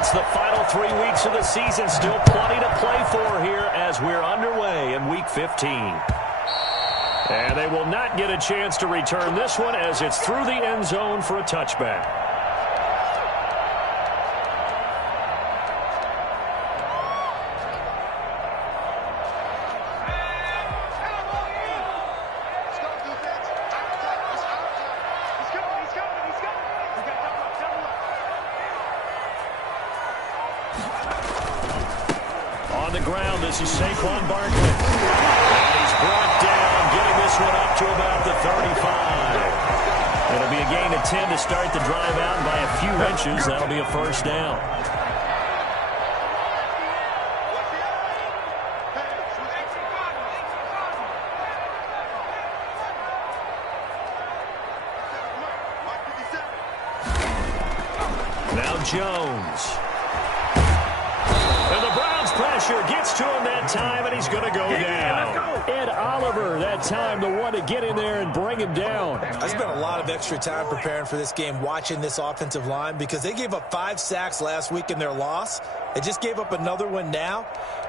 It's the final 3 weeks of the season. Still plenty to play for here as we're underway in Week 15. And they will not get a chance to return this one as it's through the end zone for a touchback. On the ground, this is Saquon Barkley. And he's brought down, getting this one up to about the 35. It'll be a gain of 10 to start the drive out, and by a few inches, that'll be a first down. Now Jones. And the Browns pressure gets to him that time, and he's going to go down. Ed Oliver that time, the one to get in there and bring him down. I spent a lot of extra time preparing for this game, watching this offensive line, because they gave up 5 sacks last week in their loss. They just gave up another one now.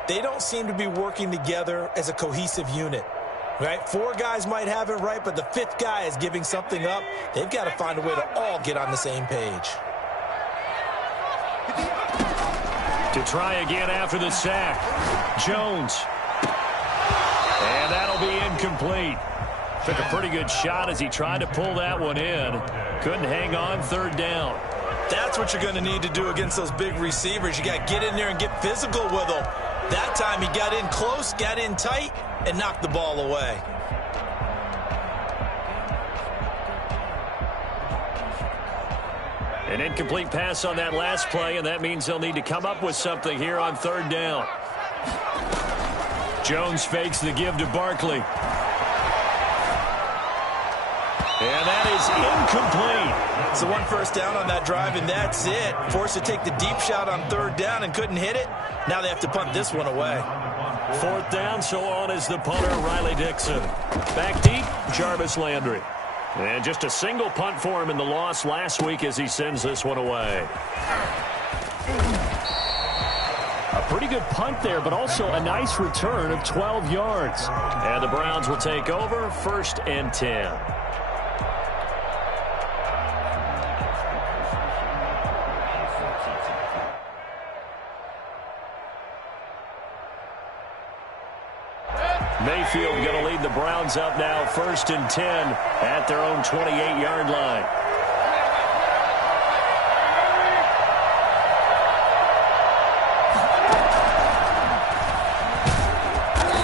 They don't seem to be working together as a cohesive unit. Right? 4 guys might have it right, but the 5th guy is giving something up. They've got to find a way to all get on the same page. To try again after the sack. Jones. And that'll be incomplete. Took a pretty good shot as he tried to pull that one in. Couldn't hang on, third down. That's what you're going to need to do against those big receivers. You got to get in there and get physical with them. That time he got in close, got in tight, and knocked the ball away. An incomplete pass on that last play, and that means they'll need to come up with something here on third down. Jones fakes the give to Barkley. And that is incomplete. So 1 first down on that drive, and that's it. Forced to take the deep shot on third down and couldn't hit it. Now they have to punt this one away. 4th down, so on is the punter, Riley Dixon. Back deep, Jarvis Landry. And just a single punt for him in the loss last week as he sends this one away. A pretty good punt there, but also a nice return of 12 yards. And the Browns will take over, 1st and 10. Mayfield going to lead the Browns up now, 1st and 10 at their own 28-yard line.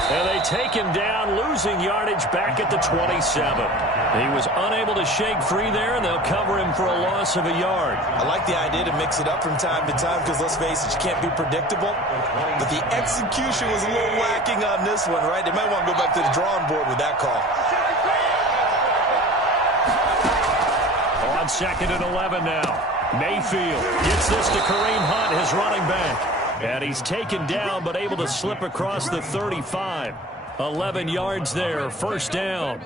And they take him down, losing yardage back at the 27. He was unable to shake free there, and they'll cover him for a loss of a yard. I like the idea to mix it up from time to time because, let's face it, you can't be predictable. But the execution was a little lacking on this one, right? They might want to go back to the drawing board with that call. On 2nd and 11 now. Mayfield gets this to Kareem Hunt, his running back. And he's taken down but able to slip across the 35. 11 yards there, 1st down.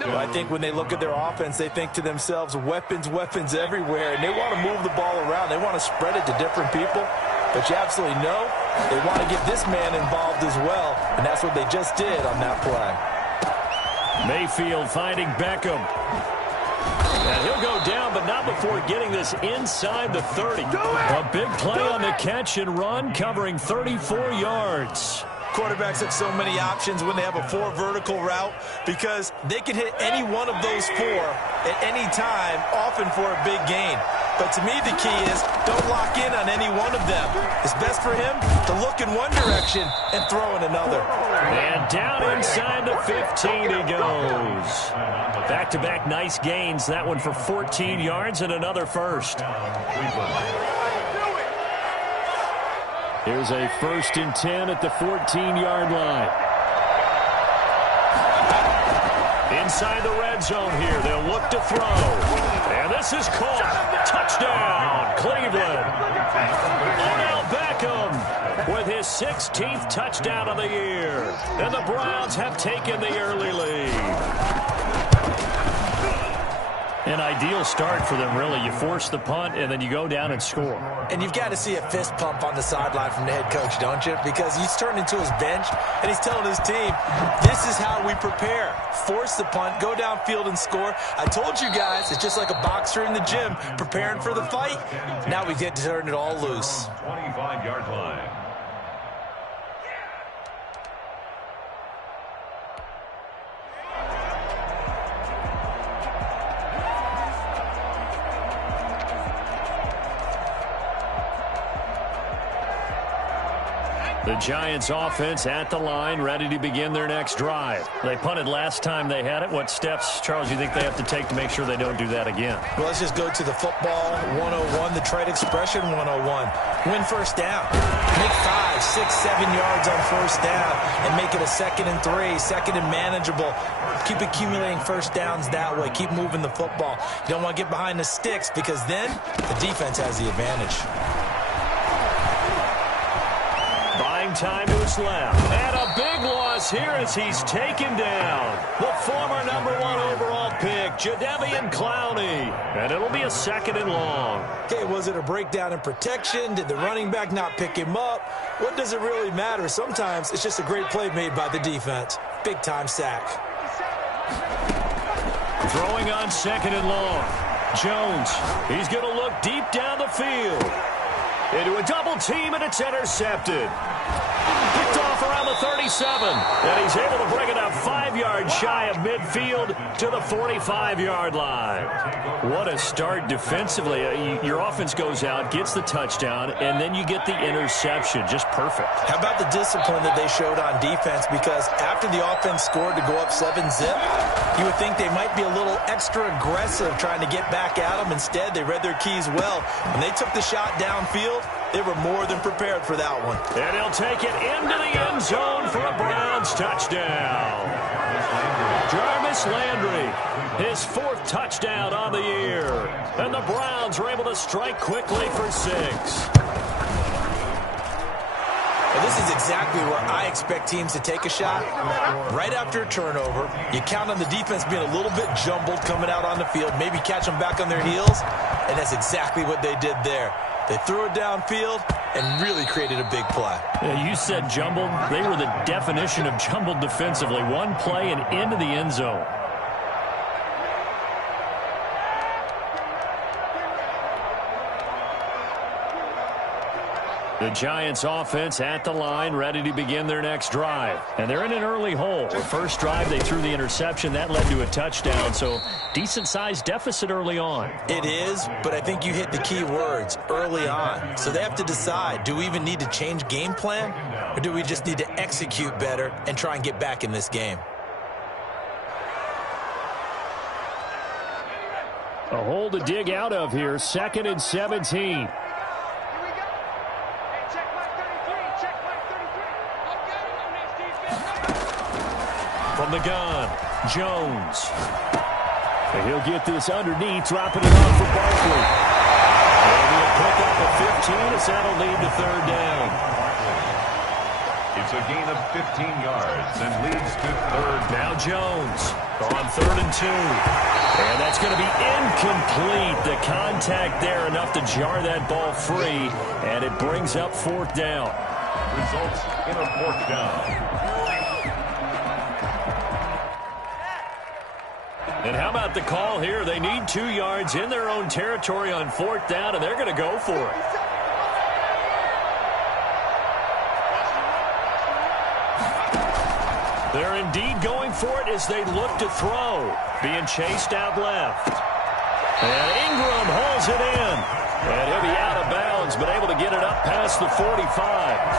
Well, I think when they look at their offense, they think to themselves, weapons, weapons everywhere. And they want to move the ball around. They want to spread it to different people. But you absolutely know they want to get this man involved as well. And that's what they just did on that play. Mayfield finding Beckham. And he'll go down, but not before getting this inside the 30. A big play on the catch and run, covering 34 yards. Quarterbacks have so many options when they have a 4 vertical route because they can hit any one of those 4 at any time, often for a big gain. But to me, the key is don't lock in on any one of them. It's best for him to look in one direction and throw in another. And down inside the 15 he goes. Back-to-back nice gains. That one for 14 yards and another first. Here's a 1st and 10 at the 14-yard line. Inside the red zone here. They'll look to throw. And this is caught. Touchdown, Cleveland. Odell Beckham with his 16th touchdown of the year. And the Browns have taken the early lead. An ideal start for them, really. You force the punt, and then you go down and score. And you've got to see a fist pump on the sideline from the head coach, don't you? Because he's turned into his bench, and he's telling his team, this is how we prepare. Force the punt, go downfield and score. I told you guys, it's just like a boxer in the gym preparing for the fight. Now we get to turn it all loose. 25-yard line. The Giants offense at the line, ready to begin their next drive. They punted last time they had it. What steps, Charles, you think they have to take to make sure they don't do that again? Well, let's just go to the football 101, the trade expression 101. Win first down. Make 5, 6, 7 yards on first down and make it a 2nd and 3, 2nd and manageable. Keep accumulating first downs that way. Keep moving the football. You don't want to get behind the sticks because then the defense has the advantage. Time to his left. And a big loss here as he's taken down. The former #1 overall pick, Jadeveon Clowney. And it'll be a 2nd and long. Okay, was it a breakdown in protection? Did the running back not pick him up? What does it really matter? Sometimes it's just a great play made by the defense. Big-time sack. Throwing on 2nd and long. Jones, he's going to look deep down the field. Into a double team, and it's intercepted. Picked off around the 37, and he's able to bring it up 5 yards shy of midfield to the 45-yard line. What a start defensively. Your offense goes out, gets the touchdown, and then you get the interception. Just perfect. How about the discipline that they showed on defense? Because after the offense scored to go up 7-zip, you would think they might be a little extra aggressive trying to get back at them. Instead, they read their keys well. When they took the shot downfield, they were more than prepared for that one. And he'll take it into the end zone for a Browns touchdown. Jarvis Landry, his 4th touchdown on the year. And the Browns are able to strike quickly for 6. Well, this is exactly where I expect teams to take a shot. Right after a turnover, you count on the defense being a little bit jumbled coming out on the field, maybe catch them back on their heels, and that's exactly what they did there. They threw it downfield and really created a big play. Yeah, you said jumbled. They were the definition of jumbled defensively. One play and into the end zone. The Giants offense at the line, ready to begin their next drive. And they're in an early hole. The first drive, they threw the interception. That led to a touchdown, so decent-sized deficit early on. It is, but I think you hit the key words, early on. So they have to decide, do we even need to change game plan, or do we just need to execute better and try and get back in this game? A hole to dig out of here, 2nd and 17. From the gun, Jones. And he'll get this underneath, dropping it off for Barkley. It'll be a pickup of 15 as that'll lead to 3rd down. It's a gain of 15 yards and leads to 3rd. Now Jones on 3rd and 2. And that's going to be incomplete. The contact there enough to jar that ball free, and it brings up 4th down. Results in a 4th down. And how about the call here? They need 2 yards in their own territory on 4th down, and they're going to go for it. They're indeed going for it as they look to throw. Being chased out left. And Ingram holds it in. And he'll be out of bounds, but able to get it up past the 45.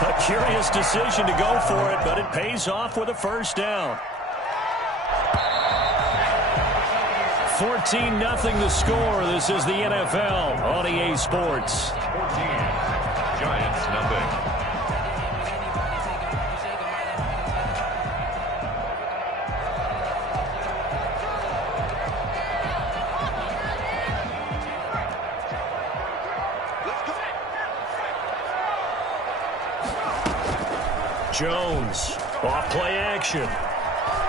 A curious decision to go for it, but it pays off with a 1st down. 14-0 the score. This is the NFL on EA Sports. 14. Giants nothing. Jones, off play action.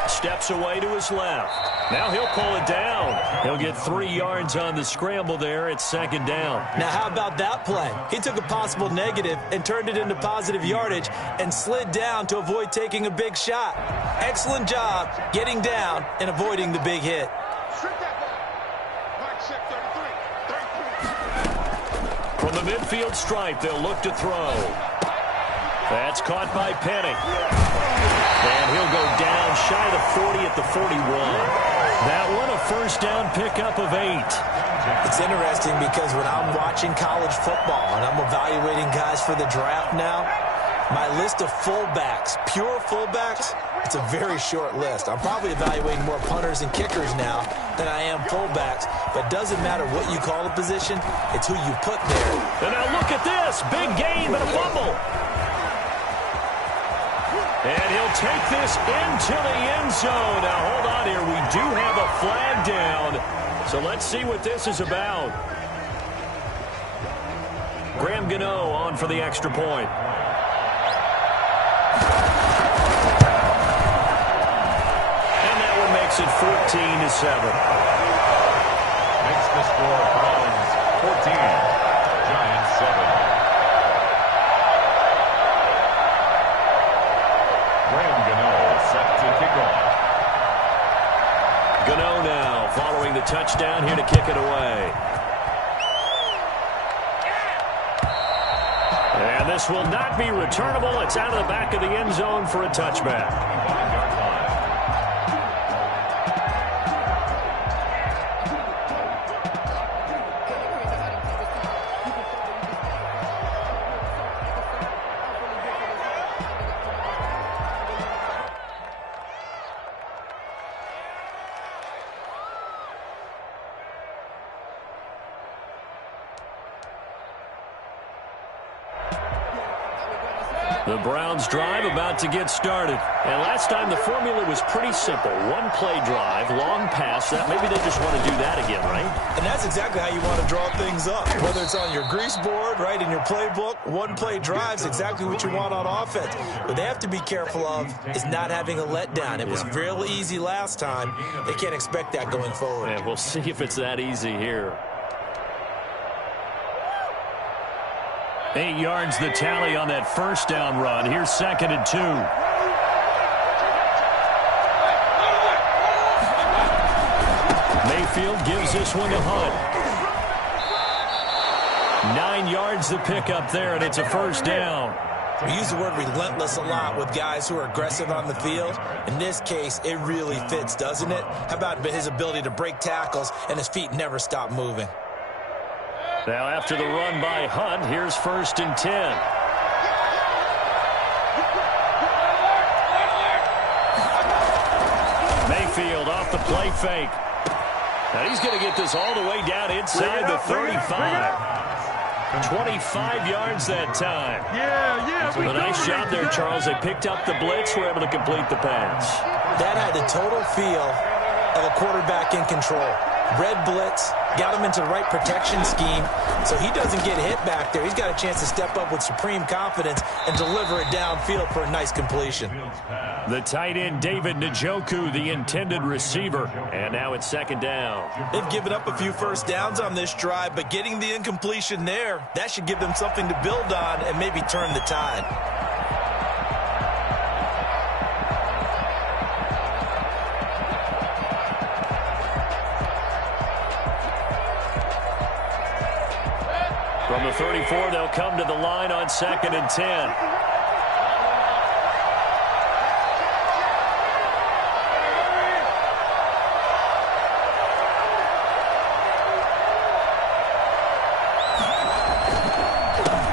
Steps away to his left. Now he'll pull it down. He'll get 3 yards on the scramble there. It's second down. Now, how about that play? He took a possible negative and turned it into positive yardage and slid down to avoid taking a big shot. Excellent job getting down and avoiding the big hit. From the midfield stripe, they'll look to throw. That's caught by Penny. And he'll go down shy of the 40 at the 41. That one a first down pickup of 8. It's interesting because when I'm watching college football and I'm evaluating guys for the draft now, my list of fullbacks, pure fullbacks, it's a very short list. I'm probably evaluating more punters and kickers now than I am fullbacks, but it doesn't matter what you call a position, it's who you put there. And now look at this, big gain but a fumble. And he'll take this into the end zone. Now hold on here, we do have a flag down, so let's see what this is about. Graham Gano on for the extra point. Makes it 14-7. Makes the score Browns 14, Giants 7. Graham Gano set to kick off. Gano now following the touchdown here to kick it away. And this will not be returnable. It's out of the back of the end zone for a touchback. 5-yard line. The Browns drive about to get started. And last time the formula was pretty simple. One play drive, long pass. That maybe they just want to do that again, right? And that's exactly how you want to draw things up. Whether it's on your grease board, right, in your playbook, one play drive's exactly what you want on offense. What they have to be careful of is not having a letdown. It was real easy last time. They can't expect that going forward. And we'll see if it's that easy here. 8 yards the tally on that first down run. Here's 2nd and 2. Mayfield gives this one to Hunt. 9 yards the pickup there, and it's a first down. We use the word relentless a lot with guys who are aggressive on the field. In this case, it really fits, doesn't it? How about his ability to break tackles and his feet never stop moving? Now after the run by Hunt, here's 1st and 10. Mayfield off the play fake. Now he's going to get this all the way down inside the 35. 25 yards that time. A nice job there, Charles. They picked up the blitz, were able to complete the pass. That had the total feel of a quarterback in control. Red blitz, got him into the right protection scheme, so he doesn't get hit back there. He's got a chance to step up with supreme confidence and deliver it downfield for a nice completion. The tight end, David Njoku, the intended receiver. And now it's 2nd down. They've given up a few first downs on this drive, but getting the incompletion there, that should give them something to build on and maybe turn the tide. From the 34, they'll come to the line on 2nd and 10.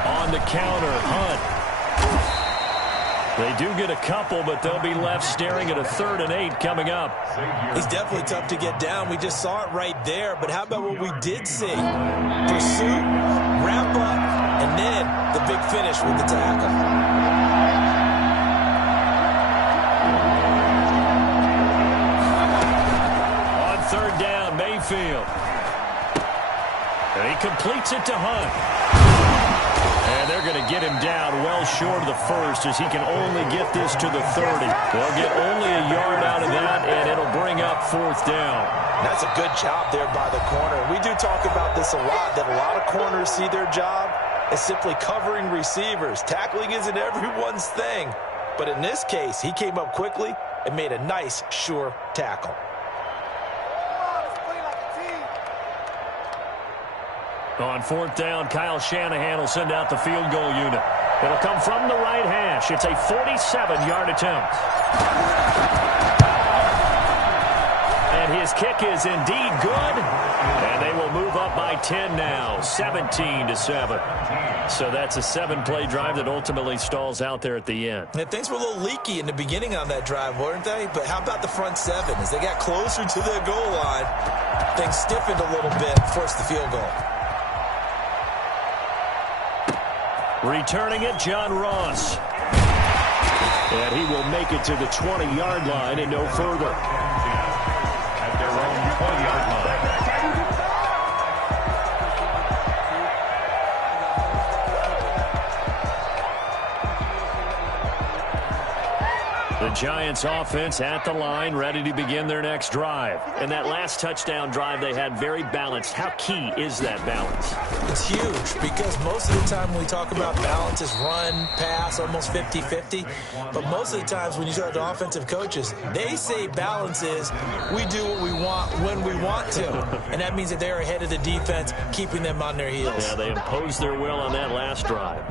On the counter, Hunt. They do get a couple, but they'll be left staring at a 3rd and 8 coming up. He's definitely tough to get down. We just saw it right there. But how about what we did see? Pursuit, wrap up, and then the big finish with the tackle. On 3rd down, Mayfield. And he completes it to Hunt. And they're going to get him down well short of the first as he can only get this to the 30. They'll get only a yard out of that, and it'll bring up 4th down. That's a good job there by the corner. We do talk about this a lot, that a lot of corners see their job as simply covering receivers. Tackling isn't everyone's thing. But in this case, he came up quickly and made a nice, sure tackle. On 4th down, Kyle Shanahan will send out the field goal unit. It'll come from the right hash. It's a 47-yard attempt. And his kick is indeed good. And they will move up by 10 now, 17-7. So that's a 7-play drive that ultimately stalls out there at the end. Yeah, things were a little leaky in the beginning on that drive, weren't they? But how about the front 7? As they got closer to the goal line, things stiffened a little bit, forced the field goal. Returning it, John Ross. And he will make it to the 20-yard line and no further. At their own 20-yard line. The Giants offense at the line, ready to begin their next drive. And that last touchdown drive they had very balanced. How key is that balance? It's huge because most of the time when we talk about balance is run, pass, almost 50-50. But most of the times when you talk to offensive coaches, they say balance is we do what we want when we want to. And that means that they're ahead of the defense, keeping them on their heels. Yeah, they imposed their will on that last drive.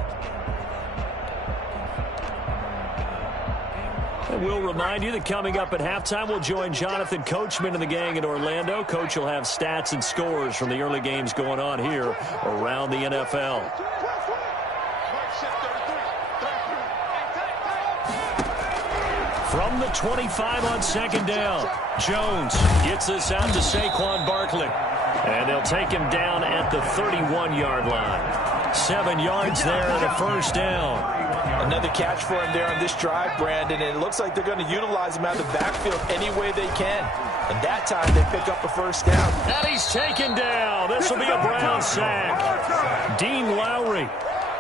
And we'll remind you that coming up at halftime, we'll join Jonathan Coachman and the gang in Orlando. Coach will have stats and scores from the early games going on here around the NFL. From the 25 on 2nd down, Jones gets this out to Saquon Barkley. And they'll take him down at the 31-yard line. 7 yards there and a 1st down. Another catch for him there on this drive, Brandon, and it looks like they're going to utilize him out of the backfield any way they can. And that time they pick up a 1st down. And he's taken down. This will be a Brown sack. Dean Lowry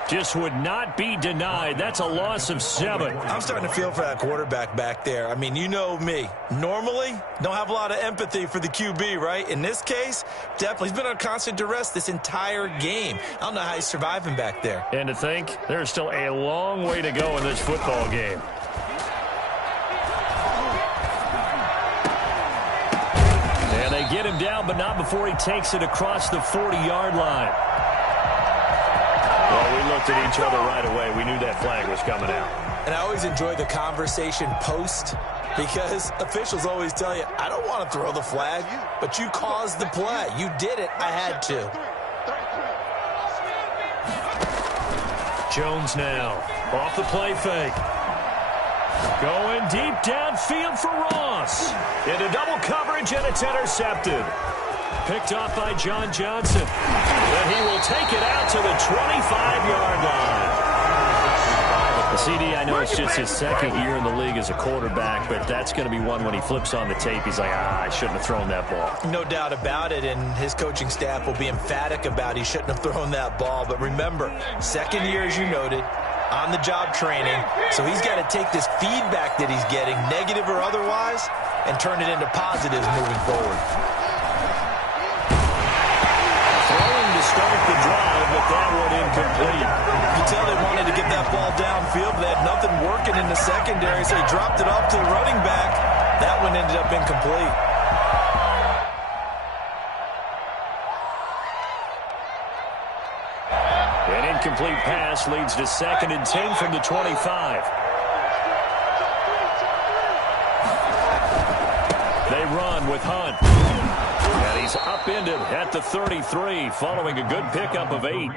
just would not be denied. That's a loss of 7. I'm starting to feel for that quarterback back there. I mean, you know me. Normally, don't have a lot of empathy for the QB, right? In this case, definitely. He's been on constant duress this entire game. I don't know how he's surviving back there. And to think, there's still a long way to go in this football game. And they get him down, but not before he takes it across the 40-yard line. Well, we looked at each other right away. We knew that flag was coming out. And I always enjoy the conversation post because officials always tell you, I don't want to throw the flag, but you caused the play. You did it. I had to. Jones now off the play fake. Going deep downfield for Ross. Into double coverage, and it's intercepted. Picked off by John Johnson. But he will take it out to the 25-yard line. The CD, I know it's just his 2nd year in the league as a quarterback, but that's going to be one when he flips on the tape. He's like, I shouldn't have thrown that ball. No doubt about it, and his coaching staff will be emphatic about he shouldn't have thrown that ball. But remember, 2nd year, as you noted, on-the-job training. So he's got to take this feedback that he's getting, negative or otherwise, and turn it into positives moving forward. Start the drive, but that one incomplete. You can tell they wanted to get that ball downfield, but they had nothing working in the secondary, so he dropped it off to the running back. That one ended up incomplete. An incomplete pass leads to 2nd and 10 from the 25. They run with Hunt. And he's upended at the 33 following a good pickup of 8.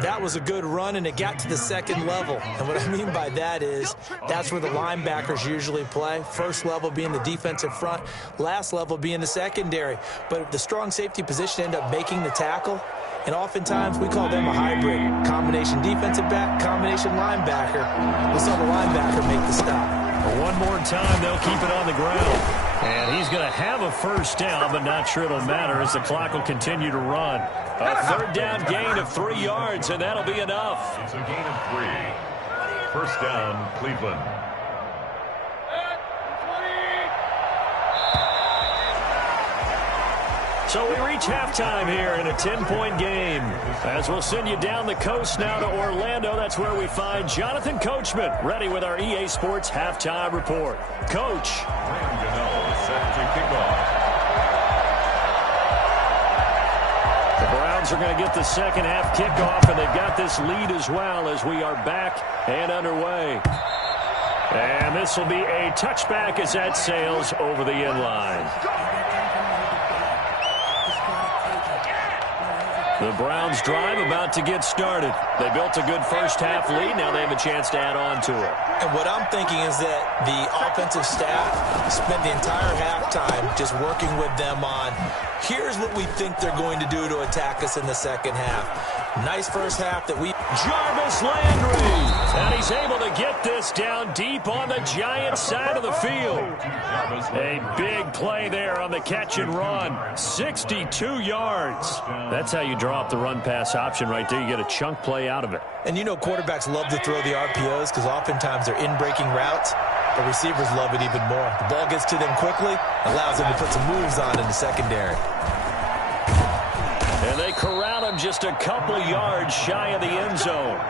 That was a good run, and it got to the 2nd level. And what I mean by that is that's where the linebackers usually play. First level being the defensive front, last level being the secondary. But the strong safety position ended up making the tackle. And oftentimes we call them a hybrid. Combination defensive back, combination linebacker. We saw the linebacker make the stop. One more time, they'll keep it on the ground. And he's going to have a first down, but not sure it'll matter as the clock will continue to run. A third down gain of 3 yards, and that'll be enough. It's a gain of 3. First down, Cleveland. So we reach halftime here in a 10-point game. As we'll send you down the coast now to Orlando, that's where we find Jonathan Coachman, ready with our EA Sports Halftime Report. Coach. Ryan Gunnell set to kick off. The Browns are going to get the second half kickoff, and they've got this lead as well as we are back and underway. And this will be a touchback as that sails over the end line. The Browns drive about to get started. They built a good first half lead. Now they have a chance to add on to it. And what I'm thinking is that the offensive staff spent the entire halftime just working with them on, here's what we think they're going to do to attack us in the second half. Nice first half that we... Jarvis Landry. And he's able to get this down deep on the Giants side of the field. A big play there on the catch and run. 62 yards. That's how you draw up the run-pass option right there. You get a chunk play out of it. And you know quarterbacks love to throw the RPOs because oftentimes they're in-breaking routes. The receivers love it even more. The ball gets to them quickly, allows them to put some moves on in the secondary. And they corral him just a couple yards shy of the end zone.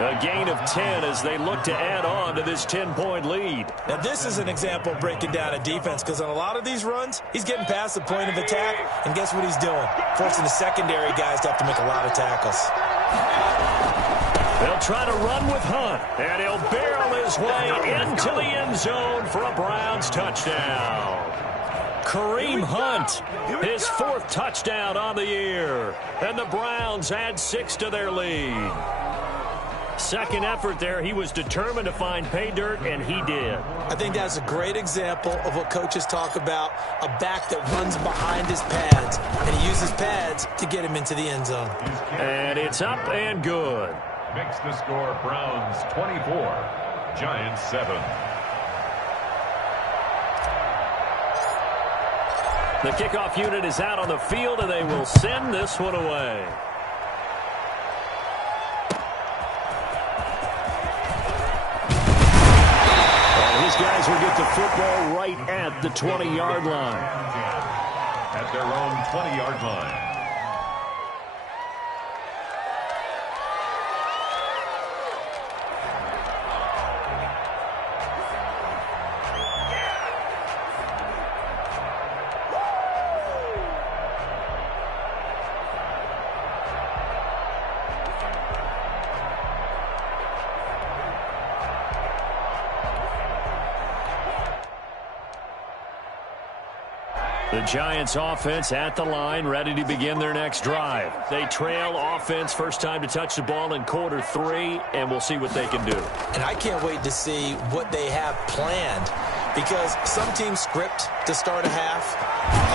A gain of 10 as they look to add on to this 10-point lead. Now, this is an example of breaking down a defense because on a lot of these runs, he's getting past the point of attack, and guess what he's doing? Forcing the secondary guys to have to make a lot of tackles. They'll try to run with Hunt, and he'll barrel his way into the end zone for a Browns touchdown. Kareem Hunt, his 4th touchdown on the year, and the Browns add 6 to their lead. Second effort there, he was determined to find pay dirt, and he did. I think that's a great example of what coaches talk about, a back that runs behind his pads, and he uses pads to get him into the end zone. And it's up and good. Makes the score Browns 24, Giants 7. The kickoff unit is out on the field, and they will send this one away. And these guys will get the football right at the 20-yard line. At their own 20-yard line. The Giants offense at the line, ready to begin their next drive. They trail offense, first time to touch the ball in quarter 3, and we'll see what they can do. And I can't wait to see what they have planned because some teams script to start a half.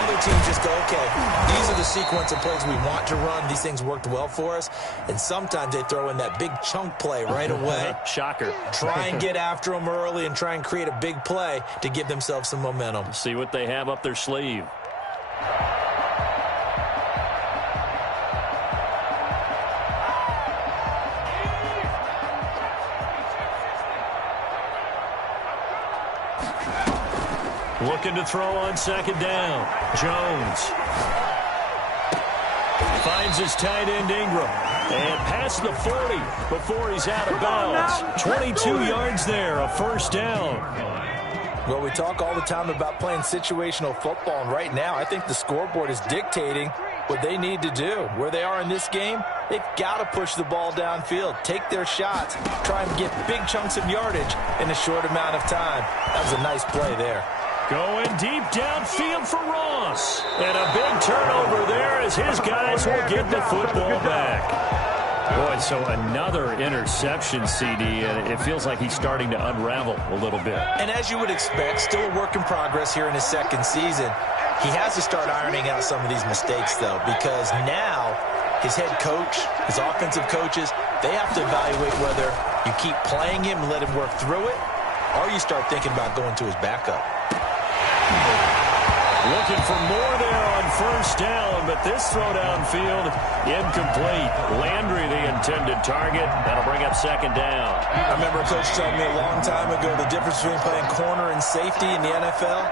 Other teams just go, okay, these are the sequence of plays we want to run. These things worked well for us. And sometimes they throw in that big chunk play right away. Shocker. Try and get after them early and try and create a big play to give themselves some momentum. See what they have up their sleeve. Looking to throw on second down. Jones finds his tight end Ingram. And past the 40 before he's out of bounds. 22 yards there, a first down. Well, we talk all the time about playing situational football, and right now I think the scoreboard is dictating what they need to do. Where they are in this game, they've got to push the ball downfield, take their shots, try and get big chunks of yardage in a short amount of time. That was a nice play there. Going deep downfield for Ross. And a big turnover there as his guys will get the football back. Boy, so another interception, CD, and it feels like he's starting to unravel a little bit. And as you would expect, still a work in progress here in his second season. He has to start ironing out some of these mistakes, though, because now his head coach, his offensive coaches, they have to evaluate whether you keep playing him and let him work through it, or you start thinking about going to his backup. Looking for more there on first down, but this throw downfield incomplete. Landry, the intended target. That'll bring up second down. I remember a coach telling me a long time ago the difference between playing corner and safety in the NFL.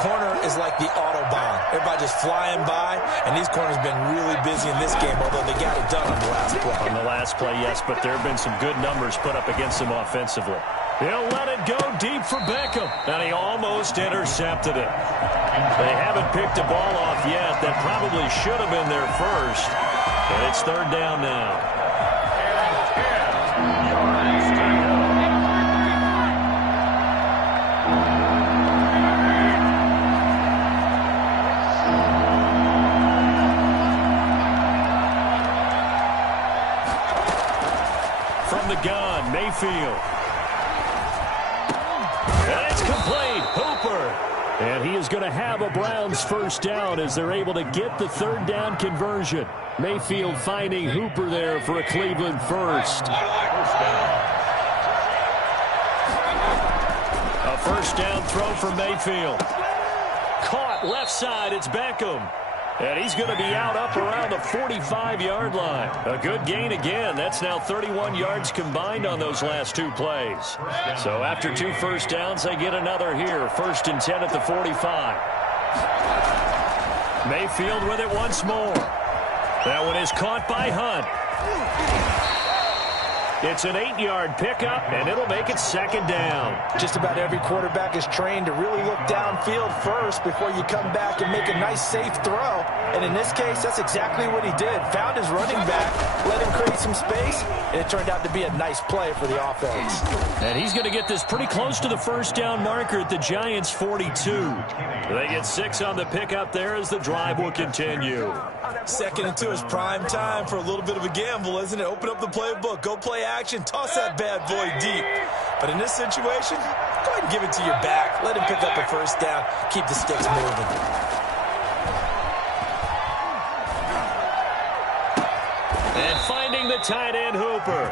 Corner is like the Autobahn. Everybody just flying by, and these corners have been really busy in this game, although they got it done on the last play. On the last play, yes, but there have been some good numbers put up against them offensively. He'll let it go deep for Beckham, and he almost intercepted it. They haven't picked the ball off yet. That probably should have been their first, and it's third down now. From the gun, Mayfield. And it's complete. Hooper. And he is going to have a Browns first down as they're able to get the third down conversion. Mayfield finding Hooper there for a Cleveland first. A first down throw for Mayfield. Caught left side. It's Beckham. And he's going to be out up around the 45-yard line. A good gain again. That's now 31 yards combined on those last two plays. So after two first downs, they get another here. First and 10 at the 45. Mayfield with it once more. That one is caught by Hunt. It's an 8-yard pickup, and it'll make it second down. Just about every quarterback is trained to really look downfield first before you come back and make a nice, safe throw. And in this case, that's exactly what he did. Found his running back, let him create some space, and it turned out to be a nice play for the offense. And he's going to get this pretty close to the first down marker at the Giants' 42. They get 6 on the pickup there as the drive will continue. Second and 2 is prime time for a little bit of a gamble, isn't it? Open up the playbook, go play action, toss that bad boy deep. But in this situation, go ahead and give it to your back. Let him pick up a first down. Keep the sticks moving. And finding the tight end, Hooper.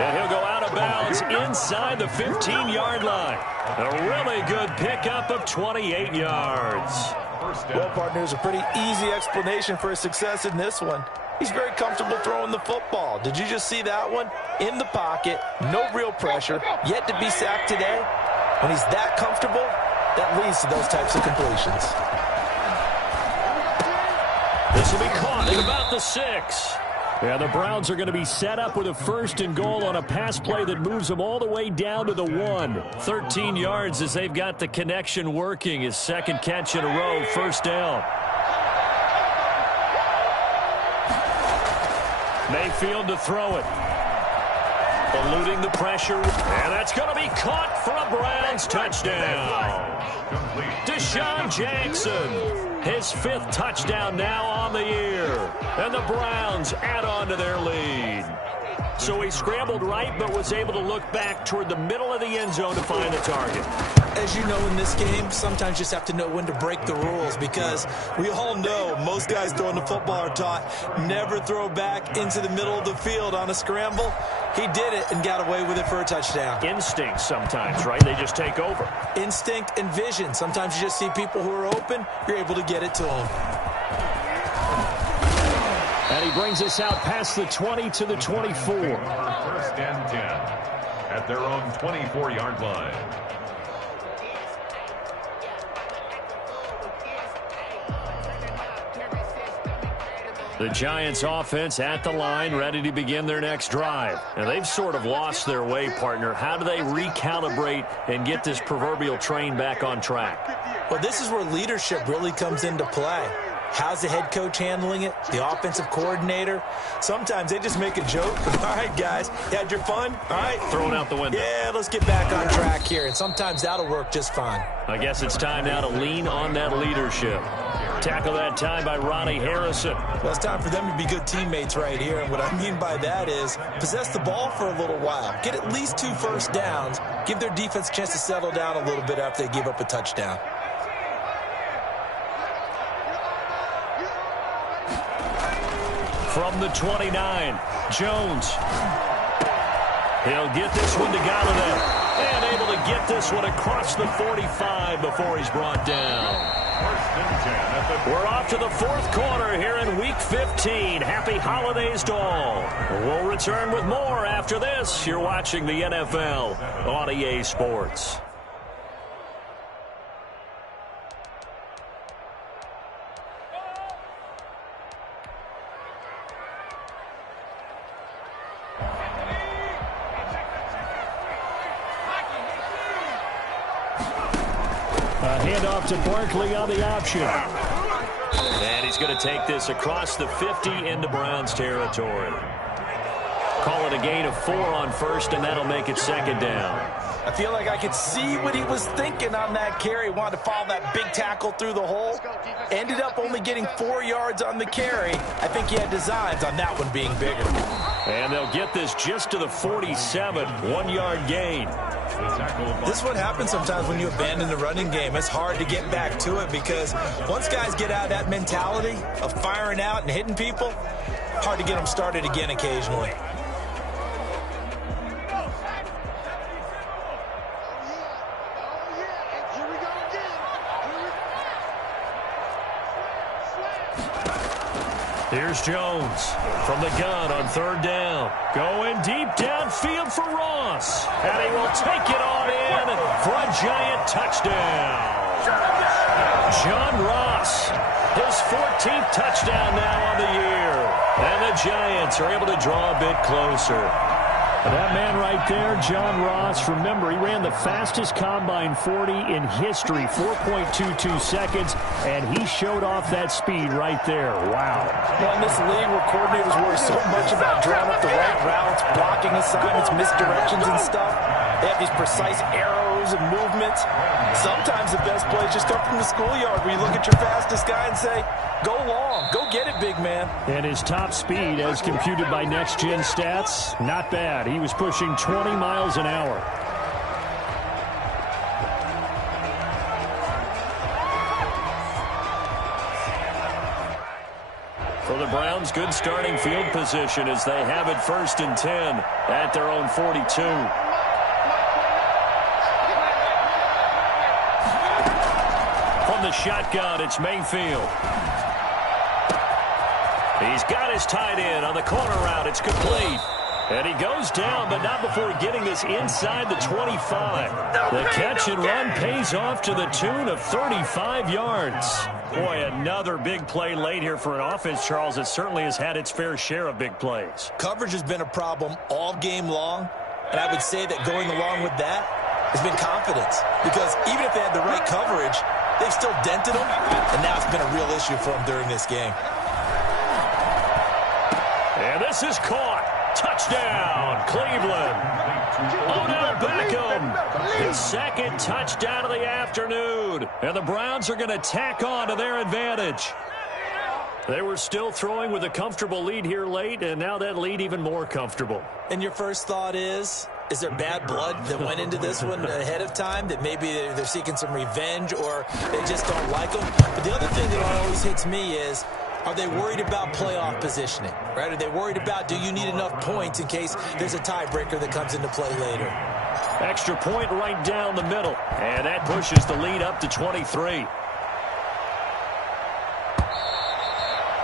And he'll go out of bounds inside the 15-yard line. A really good pickup of 28 yards. Well, partner, there's a pretty easy explanation for his success in this one. He's very comfortable throwing the football. Did you just see that one? In the pocket, no real pressure, yet to be sacked today. When he's that comfortable, that leads to those types of completions. This will be caught at about the 6. Yeah, the Browns are going to be set up with a first and goal on a pass play that moves them all the way down to the 1. 13 yards as they've got the connection working. His second catch in a row, first down. Mayfield to throw it. Eluding the pressure. And that's going to be caught for a Browns touchdown. Deshaun Jackson. His 5th touchdown now on the year. And the Browns add on to their lead. So he scrambled right, but was able to look back toward the middle of the end zone to find the target. As you know, in this game, sometimes you just have to know when to break the rules, because we all know most guys throwing the football are taught never throw back into the middle of the field on a scramble. He did it and got away with it for a touchdown. Instinct sometimes, right? They just take over. Instinct and vision. Sometimes you just see people who are open, you're able to get it to them. And he brings us out past the 20 to the 24. First and 10 at their own 24-yard line. The Giants offense at the line, ready to begin their next drive. And they've sort of lost their way, partner. How do they recalibrate and get this proverbial train back on track? Well, this is where leadership really comes into play. How's the head coach handling it? The offensive coordinator? Sometimes they just make a joke. All right, guys, you had your fun? All right. Throw it out the window. Yeah, let's get back on track here. And sometimes that'll work just fine. I guess it's time now to lean on that leadership. Tackle that time by Ronnie Harrison. Well, it's time for them to be good teammates right here. And what I mean by that is possess the ball for a little while. Get at least 2 first downs. Give their defense a chance to settle down a little bit after they give up a touchdown. From the 29, Jones. He'll get this one to Galladay. And able to get this one across the 45 before he's brought down. We're off to the fourth quarter here in Week 15. Happy holidays to all. We'll return with more after this. You're watching the NFL on EA Sports. Handoff to Barkley on the option. And he's going to take this across the 50 into Browns territory. Call it a gain of 4 on first, and that'll make it second down. I feel like I could see what he was thinking on that carry. Wanted to follow that big tackle through the hole. Ended up only getting 4 yards on the carry. I think he had designs on that one being bigger. And they'll get this just to the 47, 1-yard gain. This is what happens sometimes when you abandon the running game. It's hard to get back to it because once guys get out of that mentality of firing out and hitting people, hard to get them started again occasionally. Here's Jones from the gun on third down. Going deep downfield for Ross. And he will take it on in for a giant touchdown. John Ross, his 14th touchdown now on the year. And the Giants are able to draw a bit closer. That man right there, John Ross, remember, he ran the fastest combine 40 in history, 4.22 seconds, and he showed off that speed right there. Wow. Well, in this league where coordinators worry so much about drawing up the right routes, blocking assignments, misdirections and stuff, they have these precise arrows and movements. Sometimes the best plays just come from the schoolyard where you look at your fastest guy and say, go long, go get it, big man. And his top speed, as computed by Next Gen Stats, not bad. He was pushing 20 miles an hour. For the Browns, good starting field position as they have it 1st and 10 at their own 42. From the shotgun, it's Mayfield. He's got his tight end on the corner route. It's complete. And he goes down, but not before getting this inside the 25. The catch and run pays off to the tune of 35 yards. Boy, another big play late here for an offense, Charles, that certainly has had its fair share of big plays. Coverage has been a problem all game long, and I would say that going along with that has been confidence. Because even if they had the right coverage, they've still dented them, and now it's been a real issue for them during this game. And this is caught. Touchdown, Cleveland. Odell Beckham, his second touchdown of the afternoon. And the Browns are going to tack on to their advantage. They were still throwing with a comfortable lead here late, and now that lead even more comfortable. And your first thought is there bad blood that went into this one ahead of time, that maybe they're seeking some revenge or they just don't like them? But the other thing that always hits me is, are they worried about playoff positioning, right? Are they worried about, do you need enough points in case there's a tiebreaker that comes into play later? Extra point right down the middle, and that pushes the lead up to 23.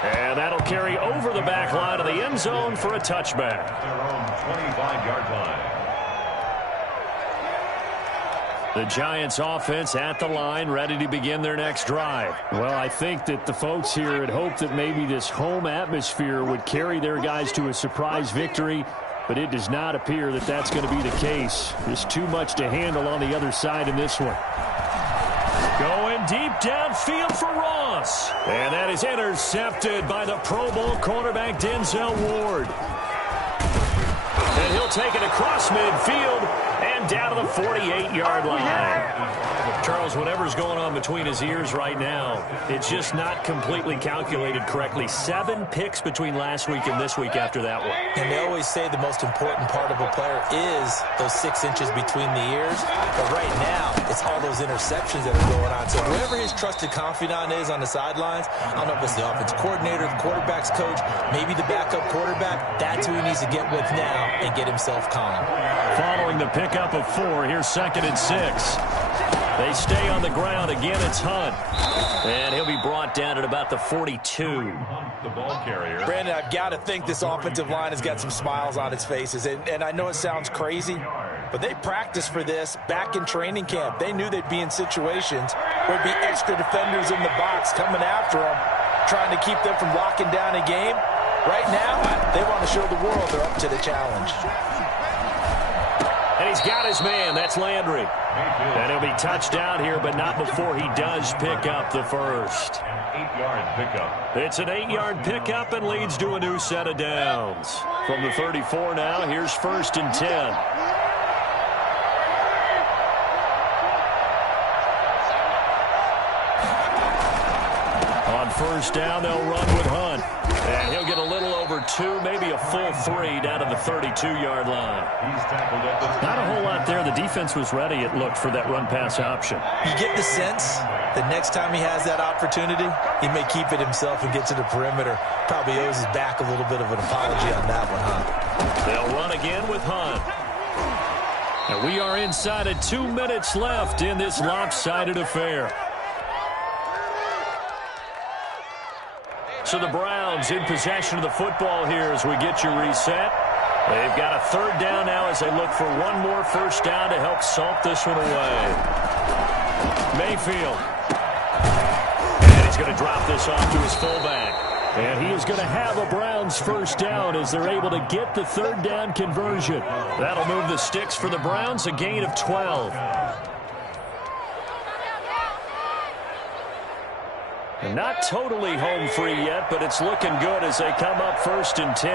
And that'll carry over the back line of the end zone for a touchback. Their own 25-yard line. The Giants offense at the line, ready to begin their next drive. Well, I think that the folks here had hoped that maybe this home atmosphere would carry their guys to a surprise victory, but it does not appear that that's going to be the case. There's too much to handle on the other side in this one. Going deep downfield for Ross. And that is intercepted by the Pro Bowl cornerback Denzel Ward. And he'll take it across midfield and down to the 48-yard line. Charles, whatever's going on between his ears right now, it's just not completely calculated correctly. 7 picks between last week and this week after that one. And they always say the most important part of a player is those 6 inches between the ears. But right now, it's all those interceptions that are going on. So whoever his trusted confidant is on the sidelines, I don't know if it's the offensive coordinator, the quarterback's coach, maybe the backup quarterback, that's who he needs to get with now and get himself calm. Following the pickup of 4, here's 2nd and 6. They stay on the ground. Again, it's Hunt. And he'll be brought down at about the 42. The ball carrier. Brandon, I've got to think this offensive line has got some smiles on its faces. And I know it sounds crazy, but they practiced for this back in training camp. They knew they'd be in situations where there'd be extra defenders in the box coming after them, trying to keep them from locking down a game. Right now, they want to show the world they're up to the challenge. And he's got his man. That's Landry. And he'll be touched down here, but not before he does pick up the first. An 8-yard pickup. It's an 8-yard pickup and leads to a new set of downs. From the 34 now, here's 1st and 10. On 1st down, they'll run with Hunt. And he'll get a little over 2, maybe a full 3 down to the 32-yard line. He's tackled at the Not a whole lot there. The defense was ready, it looked, for that run-pass option. You get the sense that next time he has that opportunity, he may keep it himself and get to the perimeter. Probably owes his back a little bit of an apology on that one, huh? They'll run again with Hunt. And we are inside of 2 minutes left in this lopsided affair. So the Browns in possession of the football here as we get you reset. They've got a 3rd down now as they look for one more 1st down to help salt this one away. Mayfield. And he's going to drop this off to his fullback. And he is going to have a Browns 1st down as they're able to get the 3rd down conversion. That'll move the sticks for the Browns, a gain of 12. Not totally home free yet, but it's looking good as they come up 1st and 10.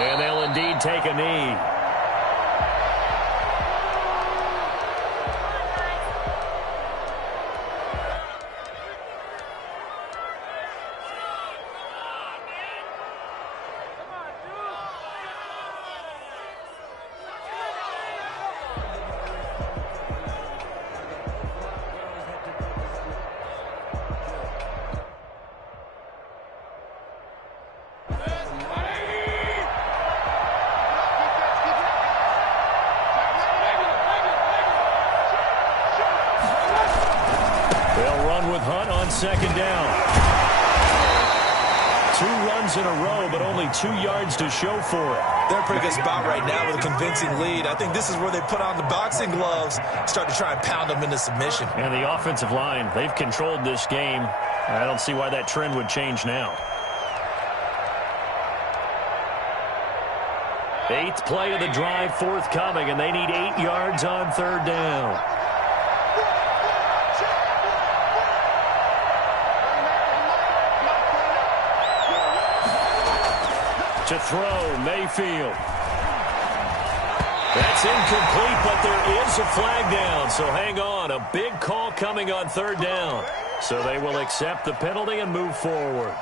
And they'll indeed take a knee. With Hunt on 2nd down. 2 runs in a row, but only 2 yards to show for it. They're in a pretty good spot right now with a convincing lead. I think this is where they put on the boxing gloves, start to try and pound them into submission. And the offensive line, they've controlled this game. I don't see why that trend would change now. 8th play of the drive forthcoming, and they need 8 yards on 3rd down. To throw, Mayfield. That's incomplete, but there is a flag down, so hang on. A big call coming on 3rd down. So they will accept the penalty and move forward.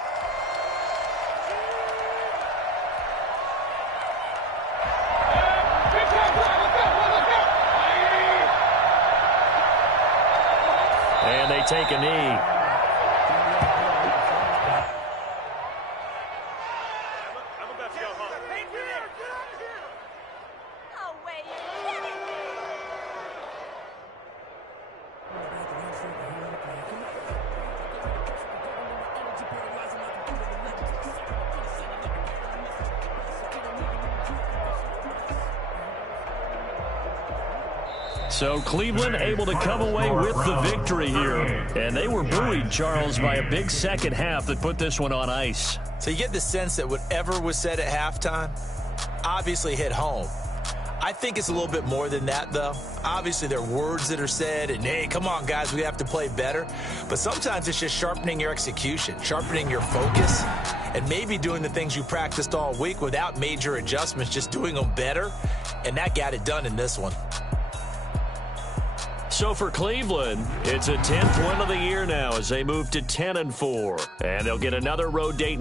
And they take a knee. So Cleveland able to come away with the victory here. And they were buoyed, Charles, by a big 2nd half that put this one on ice. So you get the sense that whatever was said at halftime obviously hit home. I think it's a little bit more than that, though. Obviously, there are words that are said, and, hey, come on, guys, we have to play better. But sometimes it's just sharpening your execution, sharpening your focus, and maybe doing the things you practiced all week without major adjustments, just doing them better. And that got it done in this one. So for Cleveland, it's a 10th win of the year now as they move to 10-4. And they'll get another road date